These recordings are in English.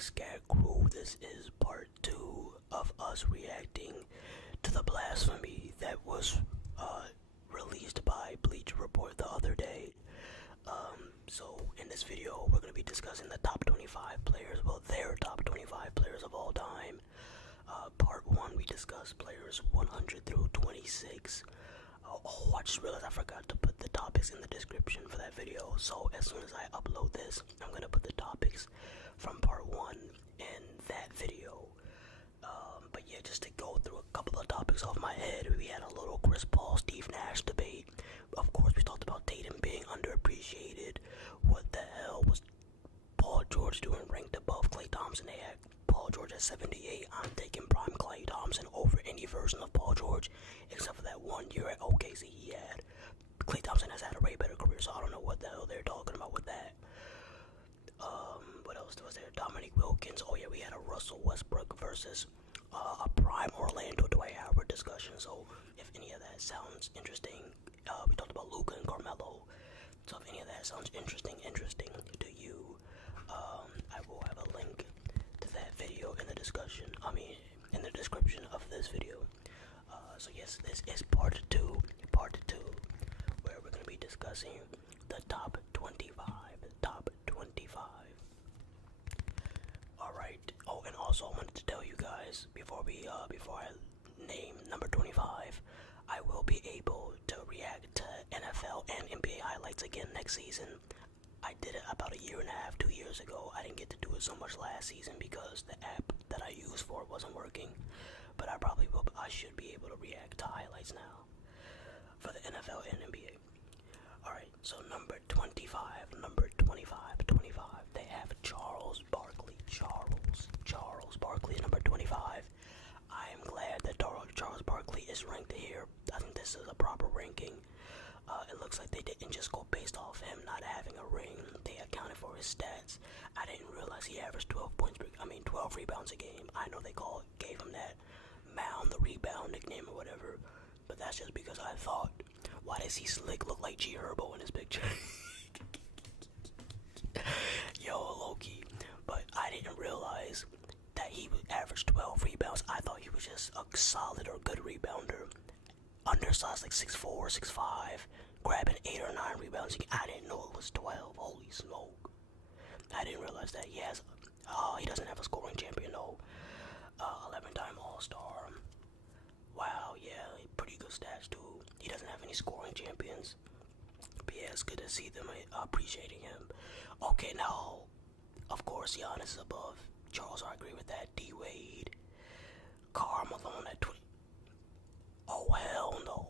Scat Crew. This is part 2 of us reacting to the blasphemy that was released by Bleacher report the other day. So in this video, we're going to be discussing the top 25 players, well, their top 25 players of all time. Part 1, we discussed players 100 through 26. Oh, I just realized I forgot to put the topics in the description for that video. So as soon as I upload this, I'm going to put the topics from part 1 in that video. But yeah, just to go through a couple of topics off my head, we had a little Chris Paul, Steve Nash debate. Of course, we talked about Tatum being underappreciated. What the hell was Paul George doing ranked above Klay Thompson? They had Paul George at 78. I'm taking prime Klay Thompson over any version of Paul George, except for that 1 year at OKC he had. Klay Thompson has had a way better career, so I don't know what the hell they're talking about with that. What else was there? Dominique Wilkins. Oh yeah, we had a Russell Westbrook versus a prime Orlando Dwight Howard discussion. So if any of that sounds interesting, we talked about Luka and Carmelo. So if any of that sounds interesting to you, I will have a link to that video in the discussion. In the description of this video. So yes, this is part 2, where we're going to be discussing the top 25. Alright, oh, and also I wanted to tell you guys, before I name number 25, I will be able to react to NFL and NBA highlights again next season. I did it about a year and a half, 2 years ago. I didn't get to do it so much last season because the app that I used for it wasn't working. But I should be able to react to highlights now for the NFL and NBA. Alright, so number 25, they have Charles Barkley. Charles Barkley at number 25. I am glad that Charles Barkley is ranked here. I think this is a proper ranking. It looks like they didn't just go based off him not having a ring. They accounted for his stats. I didn't realize he averaged 12 rebounds a game. I know they gave him that Mound the Rebound nickname or whatever, but that's just because I thought, why does he slick look like G Herbo in his picture? Yo, low-key. But I didn't realize that he would average 12 rebounds. I thought he was just a solid or good rebounder. Undersized, like 6'4", 6'5", grabbing 8 or 9 rebounds. I didn't know it was 12. Holy smoke. I didn't realize that he doesn't have a scoring champion though. 11-time All-Star. Wow, yeah, pretty good stats too. He doesn't have any scoring champions. But yeah, it's good to see them appreciating him. Okay, now, of course, Giannis is above Charles. I agree with that. D-Wade. Karl Malone at 20. Oh, hell no.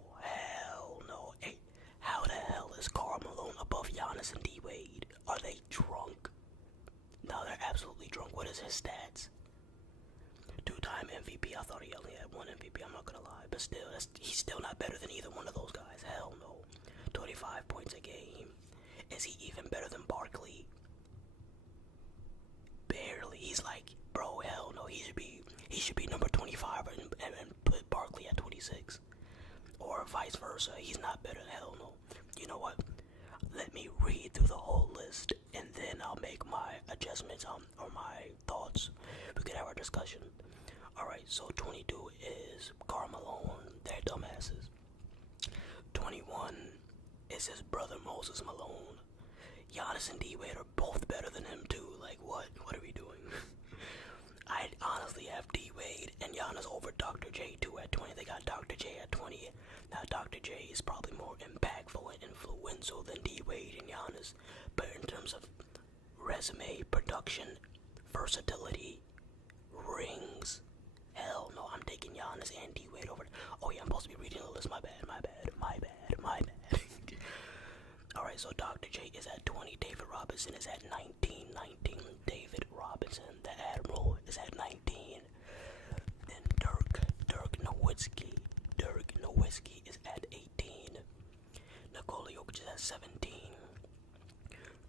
Hey, how the hell is Karl Malone above Giannis and D-Wade? Are they drunk? No, they're absolutely drunk. What is his stats? 2-time MVP. I thought he only had 1 MVP, I'm not gonna lie. But still, he's still not better than either one of those guys. Hell no. 25 points a game. Is he even better than Barkley? Barely. He's like, bro, hell no. He should be number 25 and put Barkley at 26. Or vice versa. He's not better. Hell no. You know what? Let me read through the whole list, and then I'll make my adjustments or my thoughts. We can have our discussion. Alright, so 22 is Karl Malone. They're dumbasses. 21 is his brother Moses Malone. Giannis and D-Wade are both better than him too. Like, what? What are we doing? I'd honestly have D-Wade and Giannis over Dr. J too at 20. They got Dr. J at 20. Now Dr. J is probably more impactful and influential than D-Wade and Giannis. But in terms of resume, production, versatility, rings, hell no, I'm taking Giannis and D-Wade over. Oh yeah, I'm supposed to be reading the list. My bad. Alright, so Dr. J is at 20. David Robinson is at 19. David Robinson, the Admiral, is at 19. Then Dirk Nowitzki is at 18. Nikola Jokic is at 17.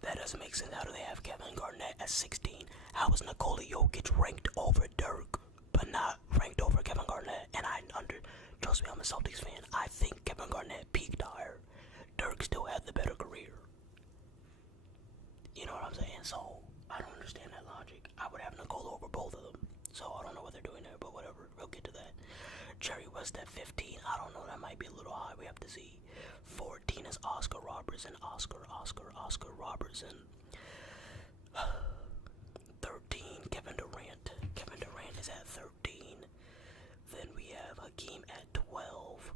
That doesn't make sense. How do they have Kevin Garnett at 16? How is Nikola Jokic ranked over Dirk, but not ranked over Kevin Garnett? And trust me, I'm a Celtics fan. I think Kevin Garnett peaked higher. Dirk still had the better career. You know what I'm saying? So I don't understand that logic. I would have Nikola so I don't know what they're doing there, but whatever, we'll get to that. Jerry West at 15, I don't know, that might be a little high, we have to see. 14 is Oscar Robertson, Oscar Robertson. 13, Kevin Durant. Kevin Durant is at 13. Then we have Hakeem at 12.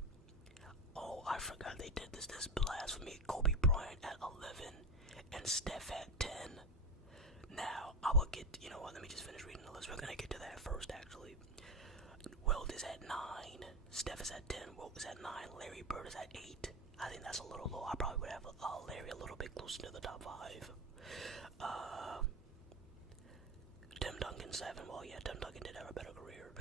Oh, I forgot they did this. This blasphemy. Kobe Bryant at 11 and Steph at 10. Now, I will get, you know what, let me just finish reading the list. We're going to get to that first, actually. Wilt is at 9. Steph is at 10. Wilt is at 9. Larry Bird is at 8. I think that's a little low. I probably would have Larry a little bit closer to the top 5. Tim Duncan 7. Well, yeah, Tim Duncan did have a better career.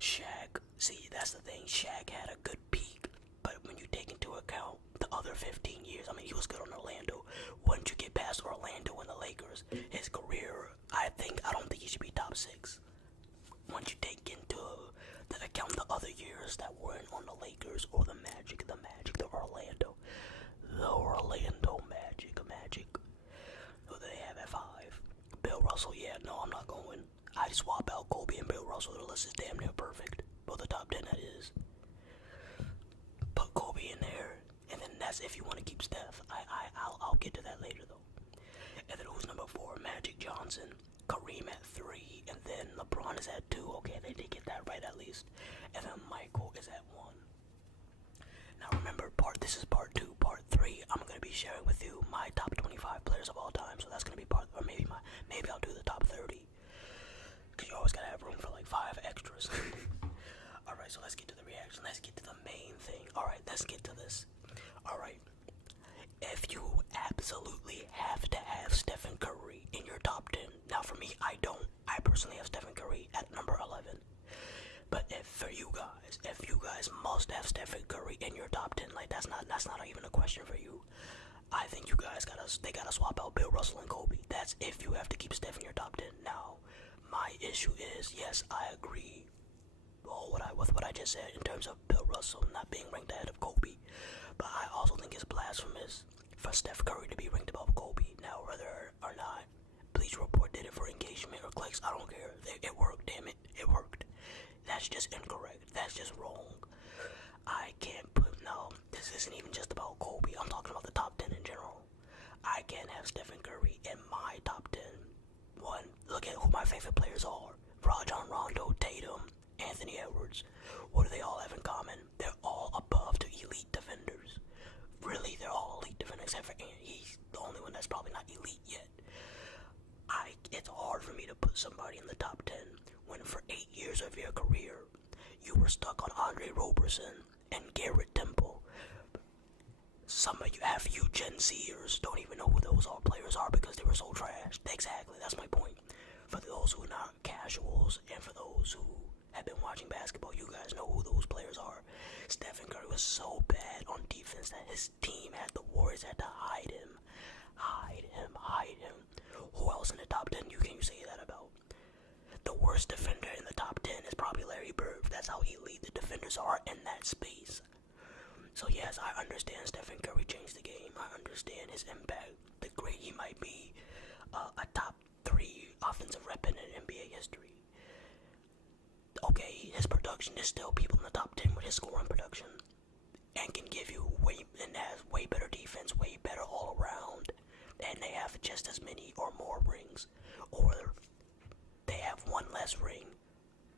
Shaq. See, that's the thing. Shaq had a good peak. But when you take into account the other 15 years, I mean, he was good on Orlando. Once you get past Orlando and the Lakers, his career, I don't think he should be top 6. Once you take into the account the other years that weren't on the Lakers or the Magic, the Orlando Magic. Who do they have at 5? Bill Russell, yeah, no, I'm not going. I'd swap out Kobe and Bill Russell. The list is damn near perfect. Well, the top 10, that is. Put Kobe in there, and then that's if you want to keep Steph. I'll get to that later, though. And then who's number 4? Magic Johnson. Kareem at 3, and then LeBron is at 2. Okay, they did get that right at least. And then Michael is at 1. Now remember, this is part 2. Part 3, I'm going to be sharing with you my top 25 players of all time. So that's going to be part, or maybe I'll do the top 30. Because you always got to have room for like 5 extras. Alright, so let's get to the reaction. Let's get to the main thing. Alright, let's get to this. Alright. If you absolutely have to have Stephen Curry in your top 10. Now for me, I don't. I personally have Stephen Curry at number 11. But if you guys must have Stephen Curry in your top 10, like that's not even a question for you. I think you guys gotta swap out Bill Russell and Kobe. That's if you have to keep Steph in your top 10. Now, my issue is, yes, I agree with what I just said in terms of Bill Russell not being ranked ahead of Kobe. But I also think it's blasphemous for Steph Curry to be ranked above Kobe. Now, whether or not Bleacher Report did it for engagement or clicks, I don't care. It worked, damn it. It worked. That's just incorrect. That's just wrong. I can't this isn't even just about Kobe. I'm talking about the top 10 in general. I can't have Stephen Curry in my top 10. One, look at who my favorite players are. Rajon Rondo, Tatum, Anthony Edwards. What do they all have in common? They're all above to elite defenders. Really, they're all elite defenders except for he's the only one that's probably not elite yet. It's hard for me to put somebody in the top 10 when for 8 years of your career, you were stuck on Andre Roberson and Garrett Temple. Some of you, half of you Gen Zers don't even know who those all players are because they were so trash. Exactly, that's my point. For those who are not casuals and for those who have been watching basketball, you guys know who those players are. Stephen Curry was so bad on defense that his team the Warriors had to hide him. Who else in the top 10 can you say that about? The worst defender in the top 10 is probably Larry Bird. That's how elite the defenders are in that space. So yes, I understand Stephen Curry changed the game. I understand his impact. The great he might be a top 3 offensive rep in NBA history. Okay, his production is still people in the top 10 with his scoring production. And can give you has way better defense, way better all around. And they have just as many or more rings. Or they have one less ring,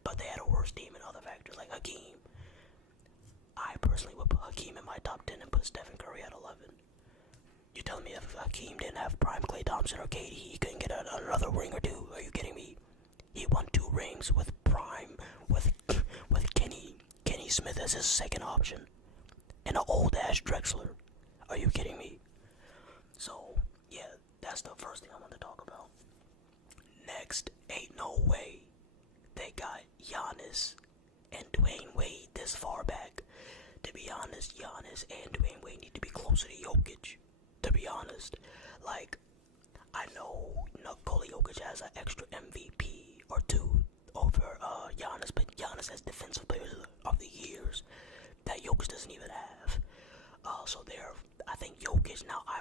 but they had a worse team in other factors, like Hakeem. I personally would put Hakeem in my top 10 and put Stephen Curry at 11. You telling me if Hakeem didn't have prime Klay Thompson or KD, he couldn't get another ring or 2? Are you kidding me? He won 2 rings with prime, with Kenny Smith as his second option, and an old-ass Drexler. Are you kidding me? So, yeah, that's the first thing I want to talk about. Next, ain't no way they got Giannis and Dwayne Wade this far back. To be honest, Giannis and Dwayne Wade need to be closer to Jokic. To be honest, like, I know Nikola Jokic has an extra MVP or 2 over Giannis, but Giannis has defensive players of the years that Jokic doesn't even have. So I think Jokic, now I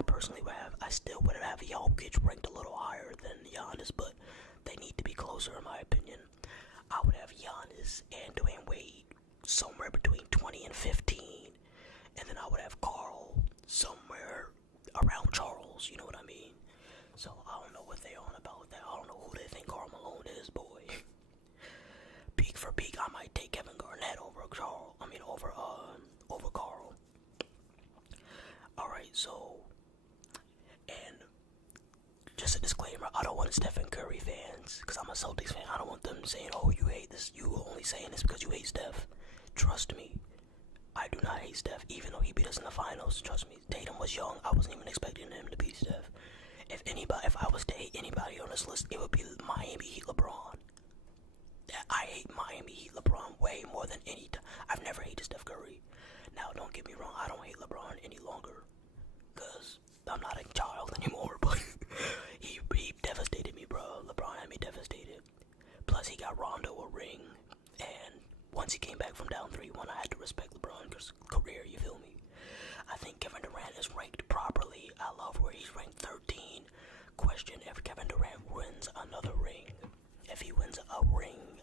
still would have Jokic ranked a little higher than Giannis, but they need to be closer in my opinion. Giannis and Dwayne Wade somewhere between 20 and 15. And then I would have Carl somewhere around Charles, you know what I mean? So I don't know what they on about that. I don't know who they think Karl Malone is, boy. Peak for peak, I might take Kevin Garnett over Charles. Over Carl. Alright, so, and just a disclaimer, I don't want Stephen Curry fans, because I'm a Celtics fan, I don't want them saying, oh, you hate this, you only saying this because you hate Steph. Trust me, I do not hate Steph, even though he beat us in the finals. Trust me, Tatum was young, I wasn't even expecting him to beat Steph. If I was to hate anybody on this list, it would be Miami Heat LeBron. I hate Miami Heat LeBron way more than any time. I've never hated Steph Curry. Now, don't get me wrong, I don't hate LeBron any longer, because I'm not a child anymore, but he devastated me, bro. LeBron had me devastated. Plus, he got Rondo a ring, and once he came back from down 3-1, I had to respect LeBron's career, you feel me? I think Kevin Durant is ranked properly. I love where he's ranked 13. Question if Kevin Durant wins another ring. If he wins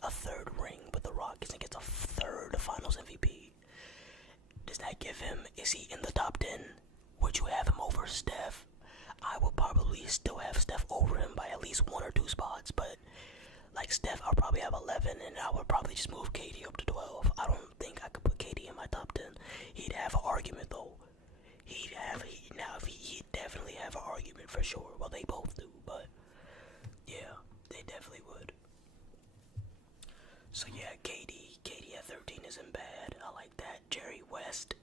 a third ring with the Rockets and gets a third finals MVP, does that give him, is he in the top 10? Would you have him over Steph? I would probably still have Steph over him by at least 1 or 2 spots, but like Steph, I'll probably have 11, and I would probably just move KD up to 12. I don't think I could put KD in my top 10. He'd have an argument though. He'd definitely have an argument for sure. Well, they both do, but yeah, they definitely would. So yeah, KD at 13 isn't bad. I like that. Jerry West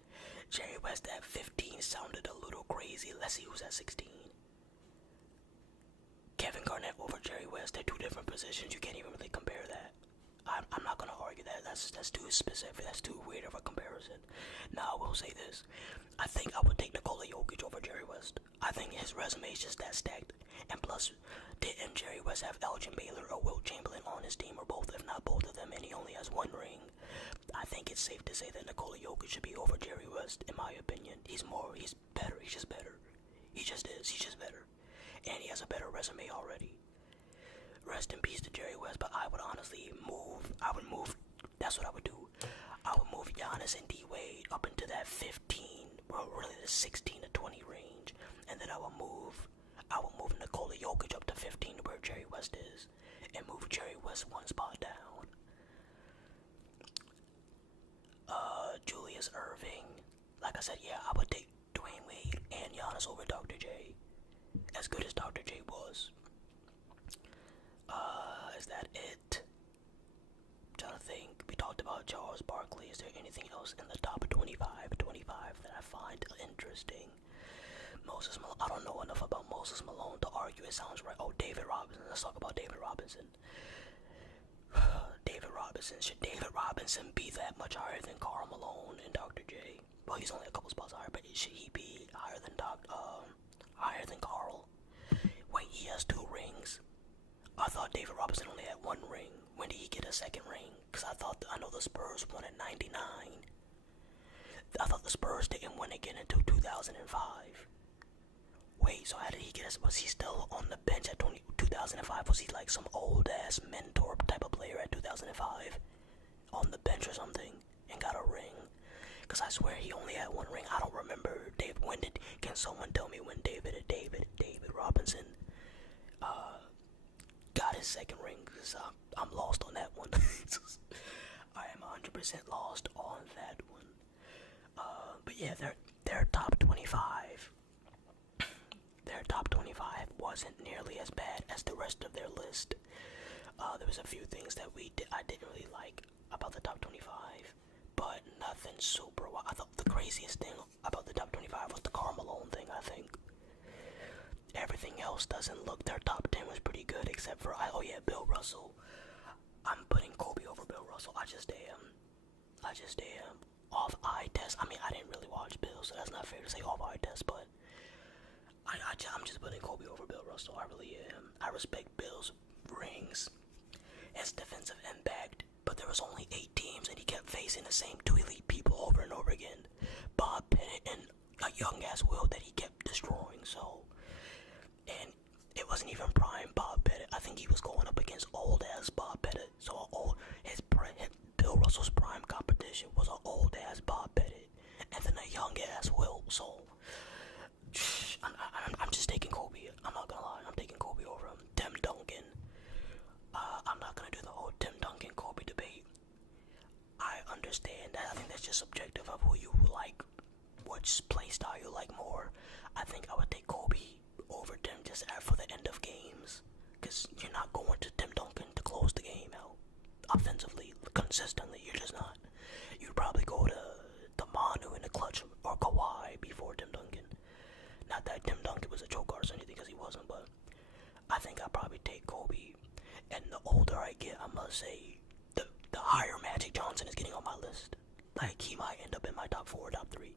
at 15 sounded a little crazy. Let's see who's at 16. Kevin Garnett over Jerry West. They're two different positions. You can't even really compare that. I'm not gonna argue that. That's too specific. That's too weird of a comparison. Now I will say this. I think I would take Nikola Jokic over Jerry West. I think his resume is just that stacked. And plus, didn't Jerry West have Elgin Baylor or Wilt Chamberlain on his team, or both, if not both of them, and he only has 1 ring? I think it's safe to say that Nikola Jokic should be over Jerry West, in my opinion. He's better. He's just better. He just is. He's just better. And he has a better resume already. Rest in peace to Jerry West, but I would honestly move, that's what I would do. I would move Giannis and D-Wade up into that 15, well, really the 16 to 20 range, and then I will move Nikola Jokic up to 15 where Jerry West is, and move Jerry West 1 spot down. Julius Erving, like I said, yeah, I would take Dwayne Wade and Giannis over Dr. J, as good as Dr. J was. Is that it? I'm trying to think. We talked about Charles Barkley. Is there anything else in the top 25 that I find interesting? Moses Malone. I don't know enough about Moses Malone to argue it sounds right. Oh, David Robinson. Let's talk about David Robinson. David Robinson. Should David Robinson be that much higher than Karl Malone and Dr. J? Well, he's only a couple spots higher, but should he be higher than Karl? Wait, he has 2 rings. I thought David Robinson only had 1 ring. When did he get a second ring? Because I know the Spurs won in 99. I thought the Spurs didn't win again until 2005. Wait, so how did he get us? Was he still on the bench at 2005? Was he like some old ass mentor type of player at 2005? On the bench or something and got a ring? Because I swear he only had 1 ring. I don't remember. Can someone tell me when David Robinson got his second ring? Because I'm lost on that one. I am 100% lost on that one. But yeah, their top 25. Their top 25 wasn't nearly as bad as the rest of their list. There was a few things that I didn't really like about the top 25, but nothing super wild. I thought the craziest thing about the top 25 was the Karl Malone thing, I think. Everything else doesn't look, their top 10 was pretty good, except for, Bill Russell. I'm putting Kobe over Bill Russell. I just am. Off eye test. I mean, I didn't really watch Bill, so that's not fair to say off eye test, but I'm just putting Kobe over Bill Russell. I really am. I respect Bill's rings, his defensive impact, but there was only 8 teams, and he kept facing the same 2 elite people over and over again. Bob Pettit and a young-ass Will that he kept destroying, so... And it wasn't even prime Bob Pettit. I think he was going up against old-ass Bob Pettit, so it's just subjective of who you like, which play style you like more. I think I would take Kobe over Tim just for the end of games, because you're not going to Tim Duncan to close the game out offensively consistently. You're just not. You'd probably go to Manu in the clutch or Kawhi before Tim Duncan. Not that Tim Duncan was a choke artist or anything, because he wasn't, but I think I'd probably take Kobe. And the older I get, I must say, the higher Magic Johnson is getting on my list. Like, he might end up in my top 4, top 3.